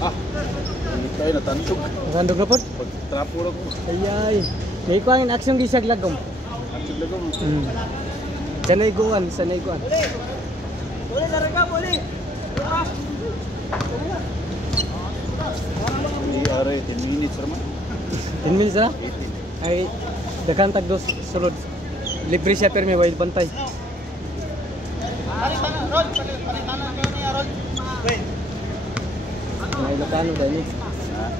Ah, hindi tayo natandog. Natandog na po? Pag-trapo lang ko. Ayay. May ko ang aksyon gisag lagom. Aksyon lagom. Sanay guan, sanay guan. Boleh larga boleh. Hindi are 10 minutes naman. 10 minutes na? 18. Ay, dagan tag dos sulod. Libre siya pero may wild bantay. Mga Ilocano dahil ni.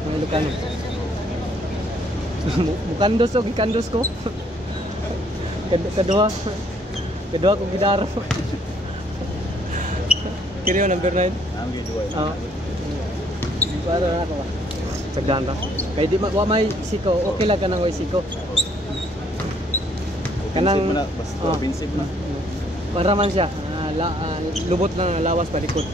Mga Ilocano. Mukandos o gikandos ko. Kedua ko gidaro. Kini yung number 9. Ang gidua. Ah. Para na ako ba? Sagdan ra. Kay di wa may siko, okay lang kanang way siko. Kanang basta offensive na. Para man siya, lubot na lawas palikod.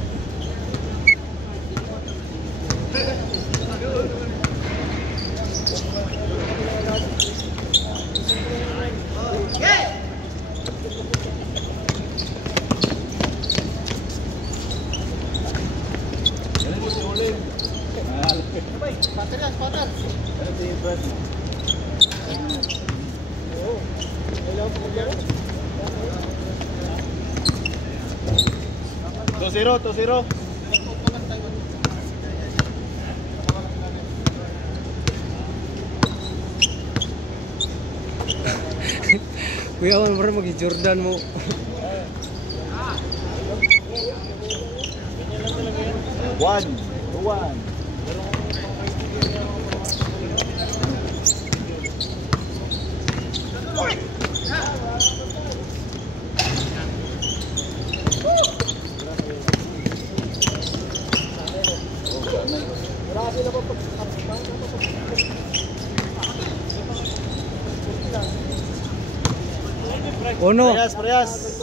Zero. Kuya, man mo mag-Jordan mo. One. Uno. Parehas.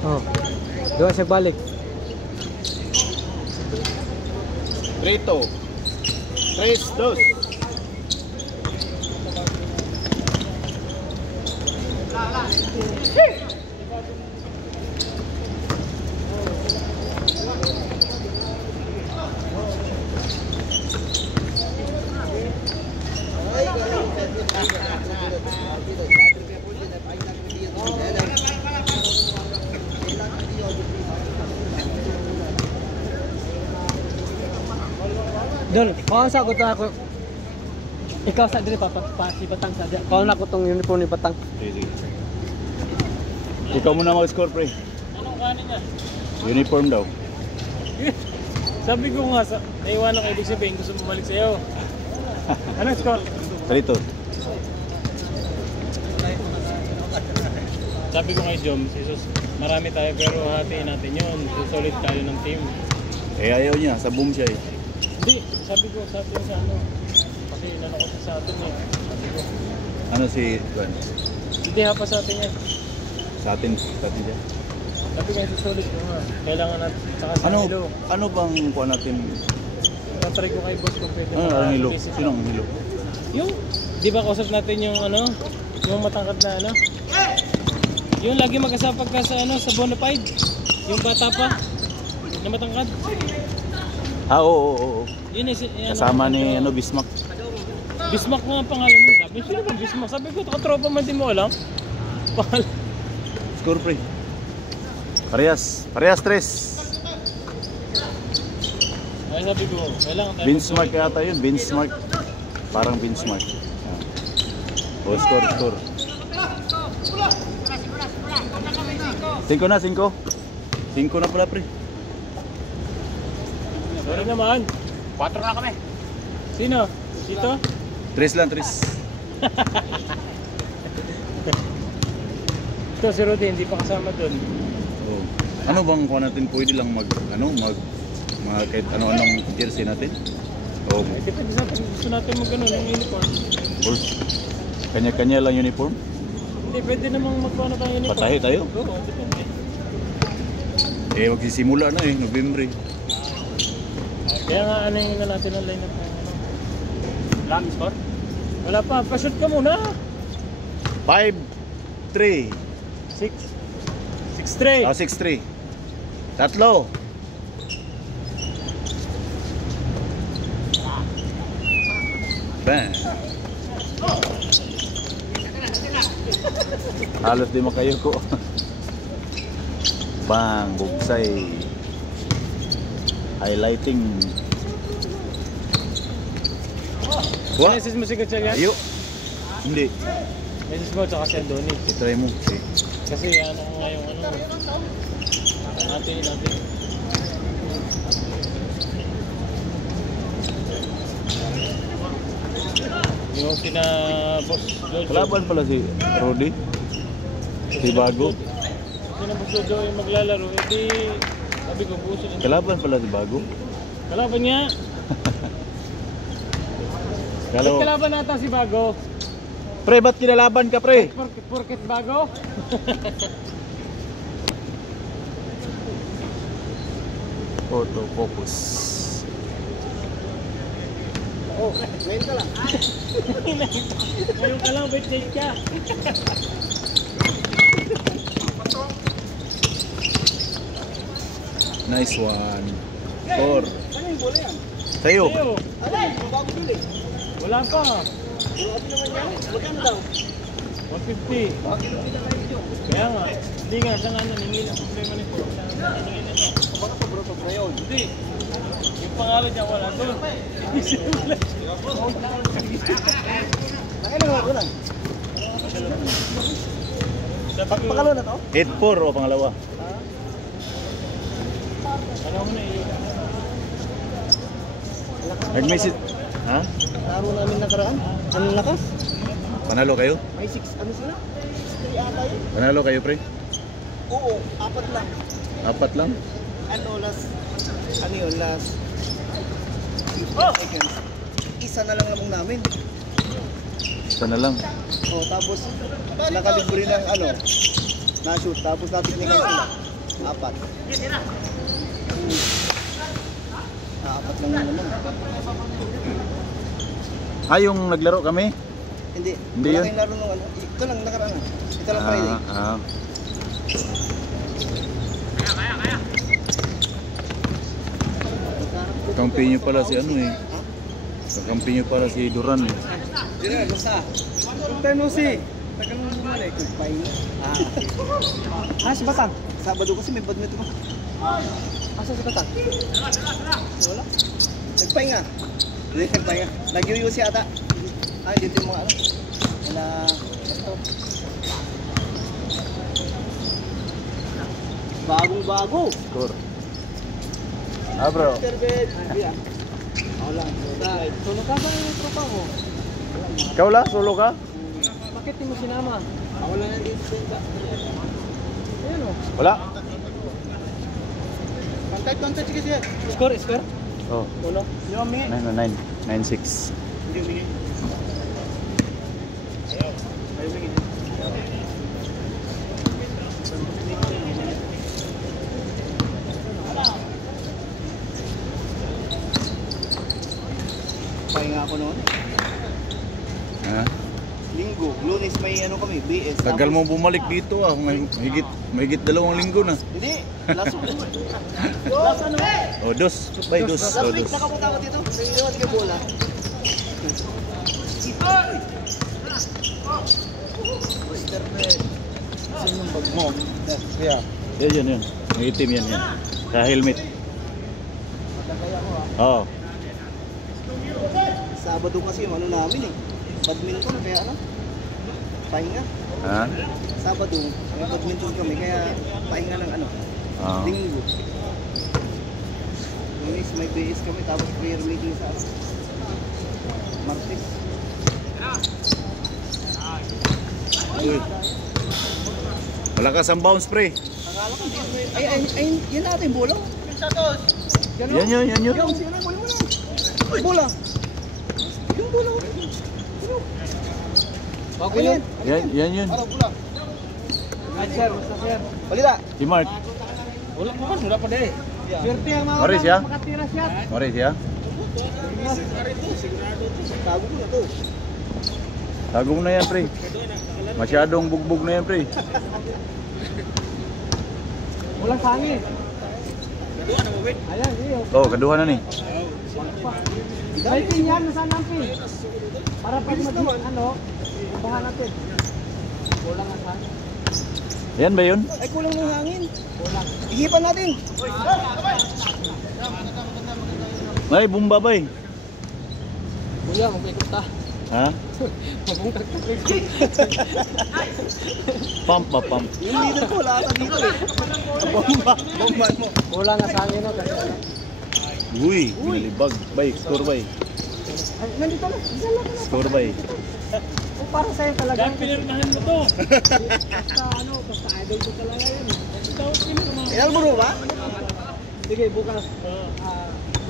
Oh. Dua siya balik. Trito. 3, 2. Don, kung sa ko ako. Ikaw sa diri si Batang sa diya. Kung na ko tong uniform ni Batang. Sige. Ikaw muna mag-score, pre. Anong kanin niya? Uniform daw. Sabi ko nga, naiwanan kay ibig sabihin, gusto mo balik sa'yo. Anong score? Trito. Sabi ko kay Jom, Jesus, marami tayo pero hatiin natin yun. Solid tayo ng team. Eh ayaw niya, sa boom siya eh. Hindi, sabi ko sa atin sa ano. Kasi inano ko sa atin eh. Sabi ko, Ano si Juan? hindi pa sa atin yan. Sa atin siya. Sabi ko solid ko nga. Kailangan natin, saka sa Hilo. Ano bang kuha natin? Tatry ko kay boss kung pwede. Ano ang Hilo? Sino ang Hilo? Yung, di ba kausap natin yung ano, yung matangkad na ano? Yung lagi magkasapag ka sa ano, sa Bonafide. Yung bata pa, na matangkad. Ah, oo. Yun eh, Kasama ni ano, Bismarck. Bismarck nga ang pangalan mo. Sabi, sino bang Bismarck? Sabi ko, katropa man din mo alam. Pangalan. Score, pre. Parehas 3. Ay, sabi ko, kailangan tayo. Benchmark yata yun, benchmark. Parang benchmark. O, score. 5 na pala, pre. Sorry naman. 4 na kami. Sino? Dito? Tres lang, tres. Ito si Rudy, hindi pa kasama doon. Oh. Ano bang kuha natin? Pwede lang mag mga kahit ano-anong jersey natin? O Eh, depende sa atin. Gusto natin mag-ano ng uniform. or kanya-kanya lang uniform? Hindi, pwede namang magkuha na tayo uniform. Patahe tayo? Oo, depende. Eh, magsisimula na eh, November. Kaya nga, ano yung natin ang line-up ng ano? Lam score? Wala pa, pa-shoot ka muna. 5-3. 6-3. 6-3. Tatlo. Bang. Halos di makayo ko. Bang, bugsay. Highlighting. Wah, Message mo si Gatchalian? ayo. Hindi. Message mo tsaka si Adonis. I-try mo. Okay. Kasi ano nga yung ano. Natin. Yung sina Boss Jojo. Kalaban pala si Rudy. Si Bago. Sina Boss Jojo yung maglalaro. Hindi, sabi ko, buso din. Kalaban pala si Bago. Kalaban niya. Kalo. Kalaban nata si Bago. Pre, ba't kinalaban ka, pre? Porket Bago. Auto focus. Oh, ngayon ka lang. Ngayon ka lang, wait late ka. Nice one. 4. Ano yung bola yan? Sa'yo. Sa'yo. Ano yung bago dun eh? Wala pa. Grabe naman yan. Magkano daw? 150. Kaya nga, hindi nga siya nga naningil ang problema nito. Siya nga naningil nito. Baka sobrang na yun. Hindi. Yung pangalan niya wala doon. Hindi siya wala. Nakailan ako lang. Sabi ko, Pakalo na to? 8-4 o pangalawa. ano mo na eh. Nag-message. Ha? Laro namin nakaraan. Anong lakas? Panalo kayo? May 6, ano sila? 3 ata yun? Panalo kayo, pre? Oo, 4 lang. 4 lang? Ano, last, ano yun, last 15 seconds. Isa na lang lamang namin. Isa na lang. Oh, tapos nakalibre ng ano, na-shoot. Tapos na-technical sila. 4. Apat lang yun naman. Yung naglaro kami? Hindi. Hindi Wala yun? kayong laro nung ano. Ito lang nakaraan. Ito lang Friday. Kakampi nyo pala si ano eh. Kakampi nyo pala si Duran eh. Dire, basta. Teno si. Tagal mo bumalik. Nagpahinga. Sa Batang? Sabado kasi may badminton ko. Asa sa Batang? Wala. Nagpahinga. Hindi, nagpahinga. Nag-UUC ata. Dito yung mga ano. Wala. Ito. Bagong bago. Score. Bro. Terbed. Ako lang. Tulog ka ba yung tropa mo? Ikaw lang? Solo ka? Bakit di mo sinama? Ako lang yung dito. Ayan o. Wala? Contact, sige siya. Score. Oh. Uno. Yung mingi. 9-9. 9-6. Hindi mingi. Ayaw mingi. Pahinga ako noon. Ha? Linggo. Lunes may ano kami, BS. Tagal Tapos- mo bumalik dito ah. Mahigit 2 linggo na. Hindi. Last week. Last ano? Oh, dos. Bay, dos. Last Oh, week dos. nakapunta ako dito. Iwan ka bola. Mr. Red. Saan yung bag mo? Yeah. Yan. May itim yan. Ka-helmet. Magkakaya ko ah. Oo. Sabado kasi yung ano namin eh. Badminton kaya ano? Pahinga. Ha? Sabado, may badminton kami kaya pahinga ng ano? Oo. Linggo. Lunes, may BS kami, tapos prayer meeting sa Martes. Uy. Malakas ang bounce, pre. Akala ko, ay, yan natin, bola. Yan yun. Yung, sino, bola mo lang. Ay, bola. Yung bola. Bago yun. Yan yun. Araw, bola. Ay, sir, basta sir. Balita. Si Mark. Wala pa man, wala pa dahil. Swerte ang mga Maris, ya? makatira siya. Maris, ya? Tago mo na to. Tago mo na yan, pre. Masyadong bugbog na yan, pre. Walang hangin. Ayan, iyo. Oh, kaduha na ni. May pin yan, nasaan ang pin? Para pag ano, ubahan natin. Kulang ang hangin. Yan ba yun? Ay, kulang ng hangin. Kulang. Ihipan natin. Ay, bumbabay. Kuya, mag-ikot ta. Ha? Mabungkag ka. Pump ba, pump? Yung leader ko, wala ka dito eh. Bomba. Bomban mo. Kulang ang hangin no. Uy, nalibag. Bay, score bay. Ay, nandito na. Dala ka na. Score bay. Kung para sa'yo talaga. Dahil pinirmahan mo to. Basta idol ko talaga yan. Ito, pinirmahan. Inal mo ba? Sige, bukas.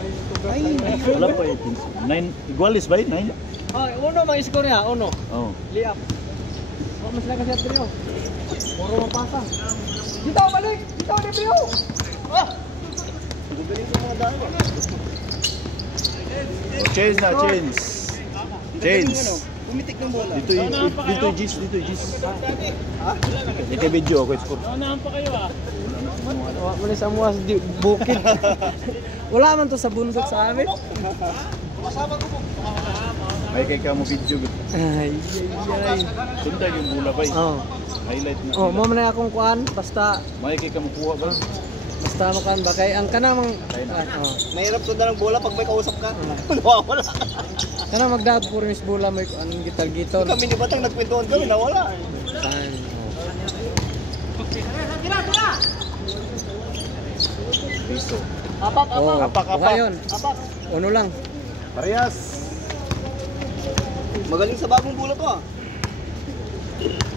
May tugas tayo. Wala pa 9. Igualis ba 9? Ay, uno mga score niya, uno. Oh. Liap. Oh, mas lang kasi at trio. Puro mapasa. Dito, balik! Dito, trio! Ah! Guguling ko mga dahil. Oh, change na, change. Change. Pumitik ng bola. Dito, Gis. Ha? Ito video ako, score. Naunahan pa kayo ah. Wala sa mga bukid. Wala man to sa bundok sa amin. Ay, kay ka mo video. Ay. Sundag yung bula bay. Oh. Highlight na. Oh, mo man akong kuan basta May kay ka mo kuha ba? makan ba kay ang kanang oh. Mahirap to na ng bola pag may kausap ka. Nawawala. Kanang magdaad puro mis bola may anong gital-gital. Kami ni Batang nagkwentuhan kami, nawala. Saan? Piso. Apak, Oh, Apak. ngayon. apak. Uno lang. Parehas. Magaling sa bagong bola to ah.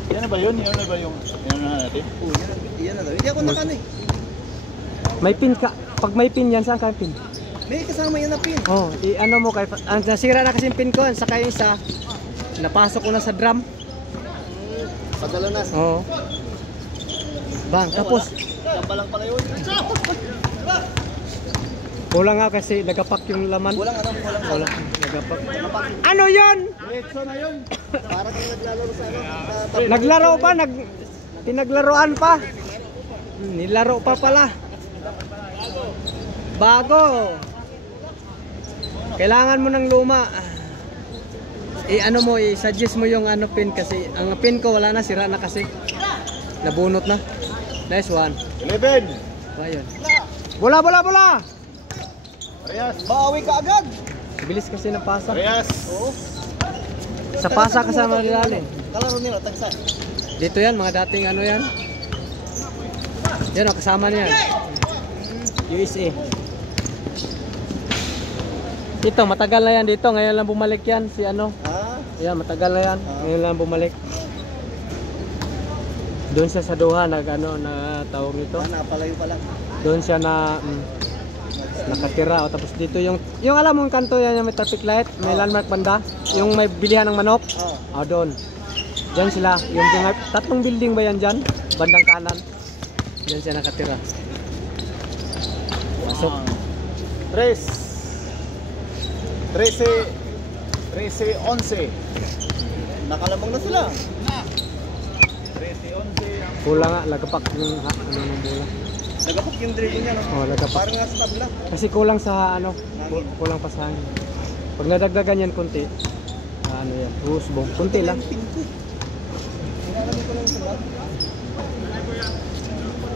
Yan na ba yun? Yan na ba yung yan na natin? Oh, yan na daw. Hindi ako nakano eh. May pin ka. Pag may pin yan, saan ka pin? May kasama yan na pin. Oh, ano mo kay ang nasira na kasi yung pin ko, saka yung isa napasok ko na sa drum. Padala na. Oo. Bang, tapos Tamba lang pala yun. kulang nga kasi nagapak yung laman. Walang ano, walang. Nagapak. Ano 'yon? Diretso na yun. Para kang naglalaro sa ano. sa Naglaro pa, pinaglaruan pa. Nilaro pa pala. Bago. Kailangan mo ng luma. Ano mo, i-suggest mo yung ano pin kasi ang pin ko wala na, sira na kasi. Nabunot na. Nice one. 11. Ayun. Bola. Parehas. Bawi ka agad. Bilis kasi ng pasa. Parehas. Oo. Sa pasa kasama nilalin. Kalaro nila, tagsa. Dito yan, mga dating ano yan. Yan o, kasama niyan. USA. Ito, matagal na yan dito. Ngayon lang bumalik yan. Si ano. Ah, Yan, matagal na yan. Ngayon lang bumalik. Doon siya sa Doha, na tawag nito. napalayo pala. Doon siya nakatira. O, tapos dito yung alam mong kanto yan, yung may traffic light, may landmark banda. Yung may bilihan ng manok. Oh. Doon. Diyan sila. Yung tatlong building ba yan dyan? Bandang kanan. Diyan siya nakatira. Pasok. 13-11. Nakalamang na sila. 13-11. Kulang nga, lagapak yung ng bola. Nagapok yung dribbling niya, no? Oh, lagapak. Parang nga sa tabla. Kasi kulang sa kulang pa sa hangin. Pag nadagdagan yan konti, yan, husbong. Konti lang. Pin ko. Nalamin ko lang sa lahat.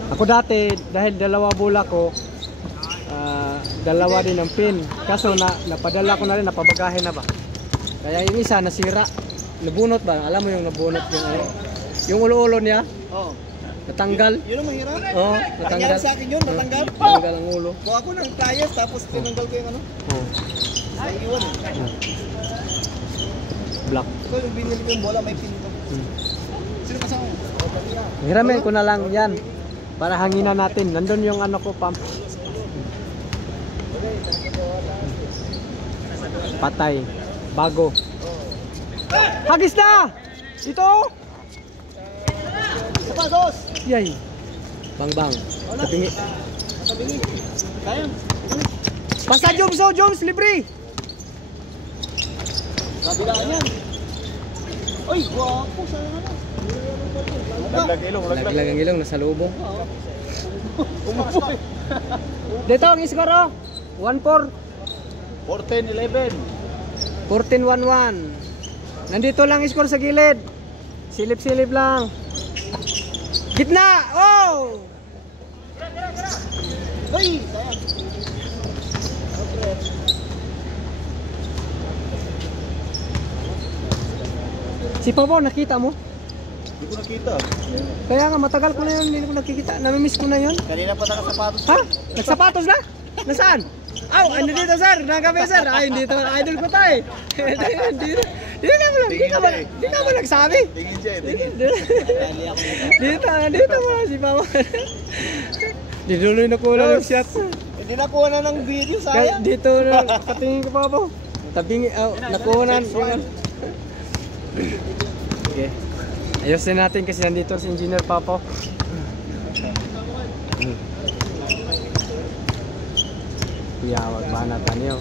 Ako dati, dahil dalawa bola ko, dalawa din ang pin. Kaso napadala ko na rin, napabagahe na ba. Kaya yung isa nasira. Nabunot ba? Alam mo yung nabunot yung ulo-ulo niya? Oh. Natanggal. Yun ang mahirap. Oo, Nangyari natanggal. sa akin yun, natanggal. Natanggal ang ulo. Kuha ako ng pliers, tapos tinanggal ko yung ano. Oo. Sa iwan eh. Black. Ito yung binili ko yung bola, may pin ito. Sino kasama mo? Hiramin ko na lang yan. Para hanginan natin. Nandun yung ano ko, pump. Patay. Bago. Hagis na! Ito! Pasos! Yay! Bang bang. Tabingi. Sabingi. Sayang. Basta Joms, oh Joms, libre! Kabilaan yan. Uy, guwapo sa ano. Laglag ilong, laglag. Laglag ang ilong, nasa lubong. Umupo eh. Dito ang score, oh. 1-4. 14-11. 14-1-1. Nandito lang score sa gilid. Silip-silip lang. Gitna! Oh! Uy, sayang. Si Pabo, nakita mo? Hindi ko nakita. Kaya nga, matagal ko na yun, hindi ko nakikita. Namimiss ko na yun. Kanina pa nakasapatos. Ha? Nagsapatos na? Nasaan? Aw, ano dito sir? Nagabi sir? Ay, dito, idol ko tayo. Di ka ba nagsabi? Tingin siya, tingin. Dito mo si Pabo. Dinuloy na kulang yung shot. Hindi nakuha na ng video, Kaya sayang. dito na katingin ko Pabo. Tabing, nakuha na. Okay. Ayusin natin kasi nandito si Engineer Papo. Kuyawag ba natin yun?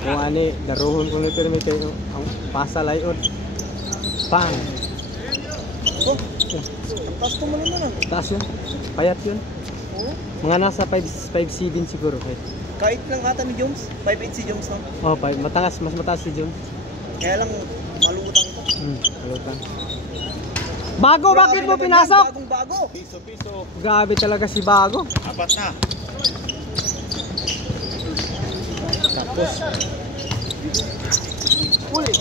Ako ani, daruhon ko na pirmi kayo ang pasa layon. Pang! Oh, ang taas ko muna na. Taas yun. Payat yun. Oo. Mga nasa 5'7" din siguro. Kahit lang ata ni Jones. 5'8 si Jones lang. Oh, mas mataas si Jung. Kaya lang, malutang ko. Halutan. Bago, bakit mo pinasok? Bagong bago. Piso. Grabe talaga si Bago. Apat na. Tapos, Uli.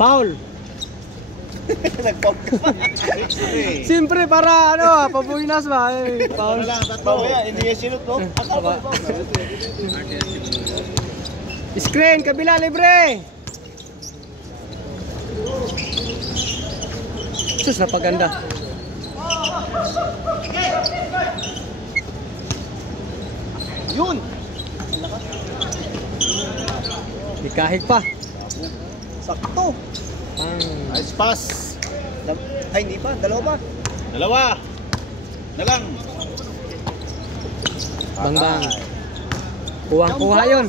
foul. Nag-pop ka pa. Siyempre para ano, pabuinas ba? Foul. Bago yan, hindi niya sinut, no? Akala ko. Screen, kabila, libre. Sus, napaganda. Yun! Ikahig pa. Sakto. Nice pass. Ay, hindi pa. Dalawa pa. Dalawa. Na lang. Bang bang. Kuha yun.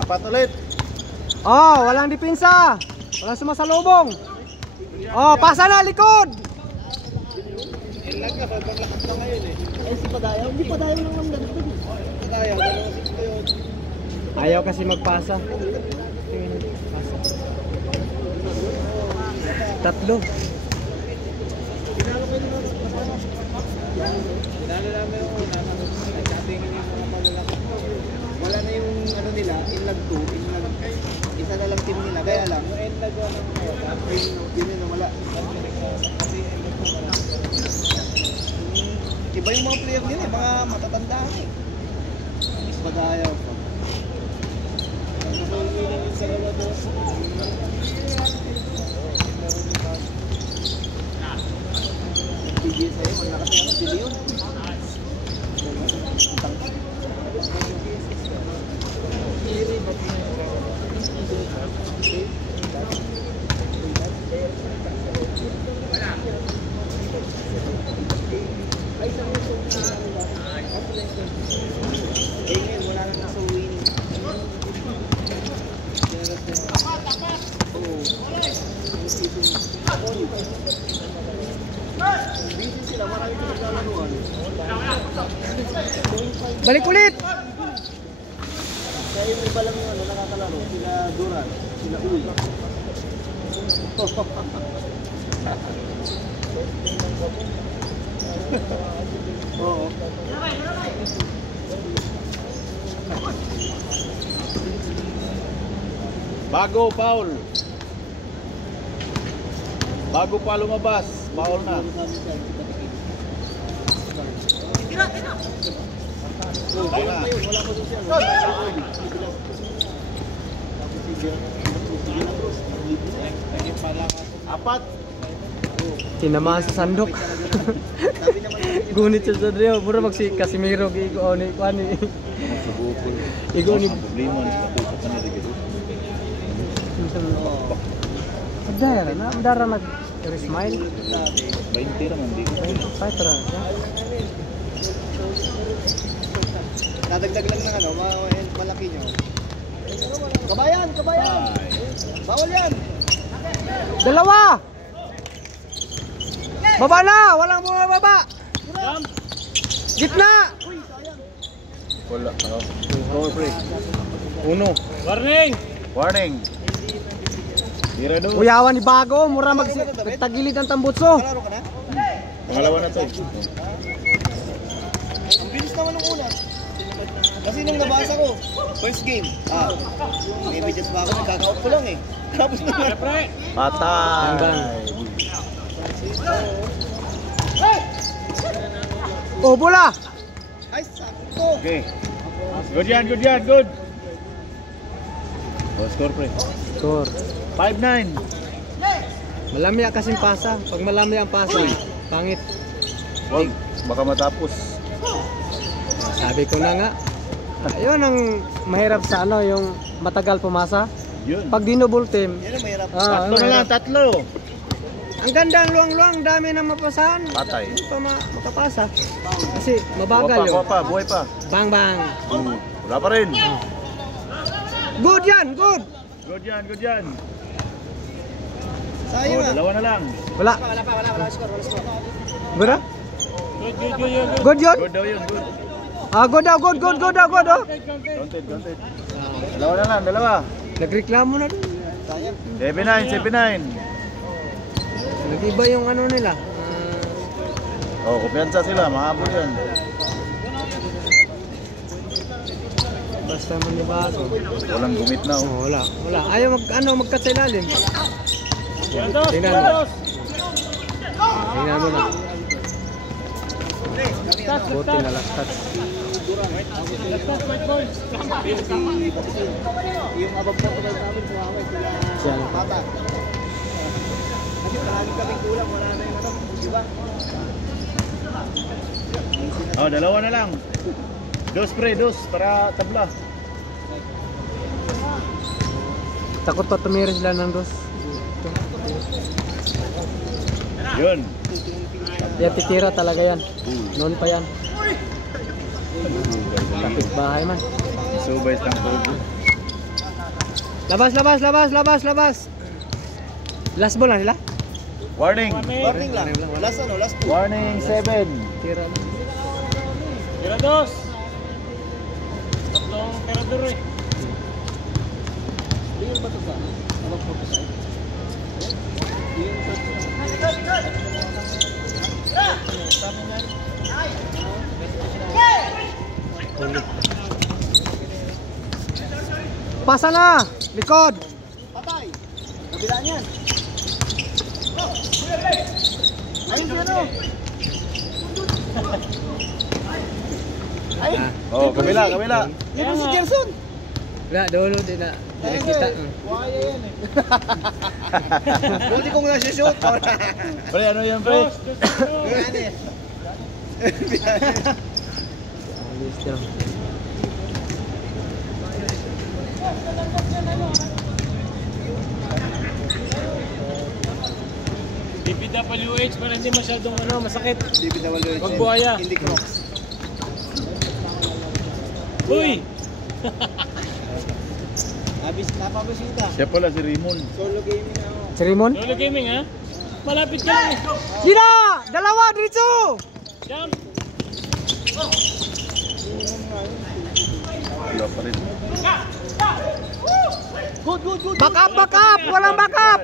Apat ulit. Oh, walang depensa. Walang sumasalubong. Oh, pasa na likod. Ay, si Padayaw. Hindi Padayaw lang ang nagtag. Padayaw. Dalawa si Padayaw. Ayaw kasi magpasa. Tatlo. Pinalo namin yung nagsabi nga yung mga malalaki. Wala na yung ano nila, inlag 2, inlag. Isa na lang team nila, kaya lang. Yung inlag 1 yun na wala. Iba yung mga player nila, mga matatanda eh. Mas Padayaw. Bigay sa'yo, wala kasi ano, bilyon. Eh, ngayon, wala nang nasa winning. Oo. Busy sila, marami sila naglalaro. Balik ulit. Kaya yung iba lang yung ano, nakakalaro, sila Duran, sila Uy. Oo. Bago, foul. Bago pa lumabas, bawal na. Wala pa doon siya. Apat. Tinamaan sa sandok. Gunit siya sa Rio. Pura magsi Casimiro. Igo ni Kwani. Subukol. Igo ni... Problema ni patutok na dito. Madara na. Madara nag-smile. 20 naman dito. Fight ra. Nadagdag lang ng ano, malaki nyo. Kabayan! Kabayan! Bawal yan! Dalawa! Baba na! Walang bumababa! Jump! Gitna! Wala. Score break. 1. Warning! Warning. Tira doon. Uyawan ni Bago. Mura magtagilid ang tambutso. Kalaro ka na? Pangalawa na to. Ang bilis naman ng una. Kasi nung nabasa ko, first game, may medyas pa ako, nagkaka-out ko lang eh. Tapos naman. Pre! Patay. Oh, bola! Ay, sakto! Okay. Good yan, good yan, good. Oh, score pre. Score. 5-9. Malami kasing pasa. Pag malami ang pasa, pangit. Wag, baka matapos. Sabi ko na nga. Ayun ang mahirap sa ano, yung matagal pumasa. Yun. Pag dinouble team, Yan ang mahirap. Tatlo na lang, tatlo. ang ganda ang luwang-luwang, dami nang mapasahan. Patay. Hindi pa makapasa. Kasi mabagal Buhay yun. pa, buhay pa. Bang bang. Wala pa rin. Good yan, good. Good yan, good yan. Sayang Oh, ah. dalawa na lang. Wala. Wala score. Good ah? Good, good, good, good. Good yun? Good daw yun, good. Good daw, good oh. Counted, counted. Dalawa na lang, dalawa. Nagreklamo na dun. Sayang. 7-9, 7-9. Nag-iba yung ano nila. Oh, kumpiyansa sila, mahabol yan. Basta man ni Baso. Walang gumit na, oh. Oh, wala. Ayaw magkat sa ilalim. Dos! Tingnan mo. Dos! Tingnan mo na. Buti na lastat. Last fight boys! Yung above na tulad namin, kumaway sila. Siya. Bata. Kasi palagi kaming kulang, wala na yung ano, di ba? Oh, dalawa na lang. Dos pre, dos, para tabla. Takot pa tumira sila ng dos. Yun. Kaya titira talaga yan. Noon pa yan. Kapit bahay man. Subay ng pogo. Labas. Last ball na nila? Warning. Warning lang. Last ano, last 2. Warning 7. Tira. Tira dos! Tatlong tirador eh. Yun ba ito ba? Above mo pa sa'yo? Yun ba ito? Pasa na! Likod! Patay! Kabilaan yan! Ayun si ano? Ay! Oh, kabila. Yun ba si Gerson? Wala, dolo din na. Hindi nakita. Waya yan eh. Buti kong nasi-shoot. Pre, ano yan, pre? Dos! Dos! Dos! Yan eh. Alis daw. DPWH para hindi masyadong masakit. DPWH. Wag buhaya. Hindi Crocs. Uy! Napabasita. Siya pala si Raymond. Solo gaming na ako. Si Raymond? Lolo Gaming ha? Malapit ka lang eh. Gina! Dalawa! Diretso! Jump! Wala pa rin. Good. Back up! Walang back up!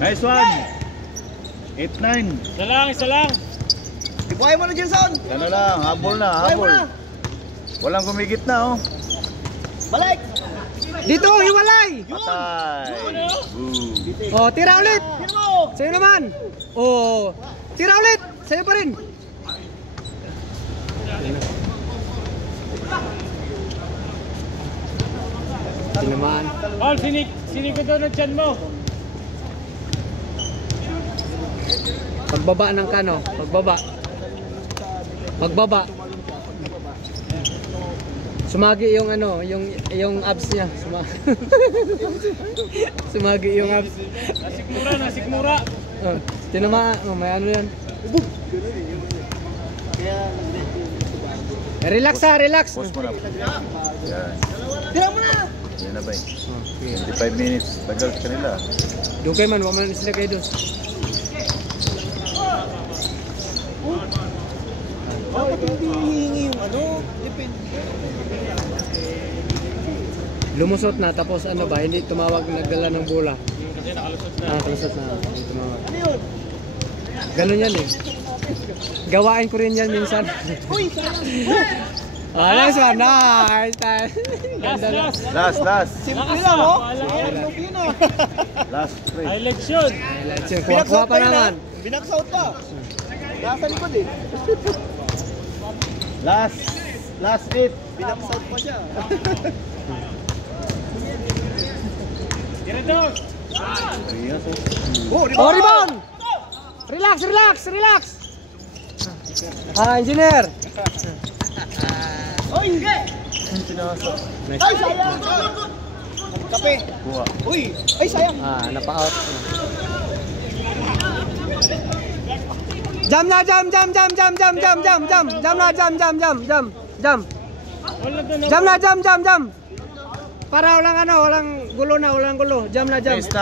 Nice one. 8-9. Isa lang! Ibuhay mo na Gerson. Ano lang, habol na, Ibuhay mo habol. na. Walang gumigit na, oh. Balik. Dito, hiwalay. Patay. Boom. Oh, tira ulit. Sa'yo naman. Oh, tira ulit. Sa'yo pa rin. Tinamaan. Paul, sinikot daw ng tiyan mo. Pagbaba ng kano, pagbaba. Pagbaba. Sumagi yung ano, yung abs niya. Sumagi yung abs. Nasikmura. Oh, tinamaan, oh, may ano 'yan. Relax ha, relax. Pause mo na. Yan. Tira mo na. Yan na ba eh. 25 minutes. Tagal sa kanila. Dugay man, wala man sila kayo doon. Dapat hindi hihingi yung ano. Depende. Lumusot na, tapos ano ba, hindi tumawag, nagdala ng bola. Kasi nakalusot na. Ah, kalusot na, hindi tumawag. Ganun yan eh. Gawain ko rin yan minsan. Uy! Ah, nice one, nice. Ganda na. Last. Simple lang, oh. Wala. Yun ah. Last play. Ay, leksyon. Let's see, kuha pa naman. Binaksout pa. Nasa likod eh. Last 8. Binaksout pa siya. Tira daw. Oh, Oh, rebound! Relax. Ah, engineer. Oy! Nice. Ay, sayang! Kape! Kuha. Uy! Ay, sayang! Ah, napa-out. Jam na, jam. Jam na, jam. Para walang gulo. Jam na, jam. Miss.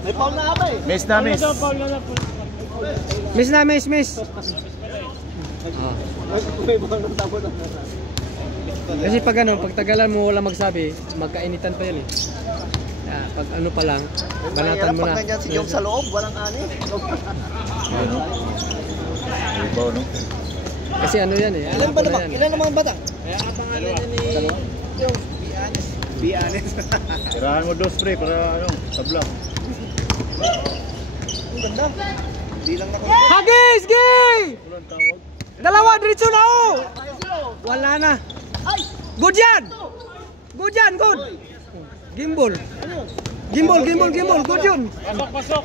May foul na ata eh. Miss na. Paul na. Miss. Ah. May foul na tabo na. Kasi pag tagalan mo wala magsabi, magkainitan pa yun eh. Pag ano pa lang, banatan mo na. Pag nandiyan si Jom sa loob, walang ani. Ano? Ibaw, no? Kasi ano yan eh. Ilan ba alam ko naman? na yan. Ilan naman bata? Kaya ang pangalan niya ni Jom. Be honest. Tirahan mo dos, pre, para ano, tabla. Ang ganda. Hindi lang ako. Hagis! Gay! Walang tawag. Dalawa, diretso na oh! Wala na. Ay! Good yan! Good. Gimbal. Good yun. Pasok.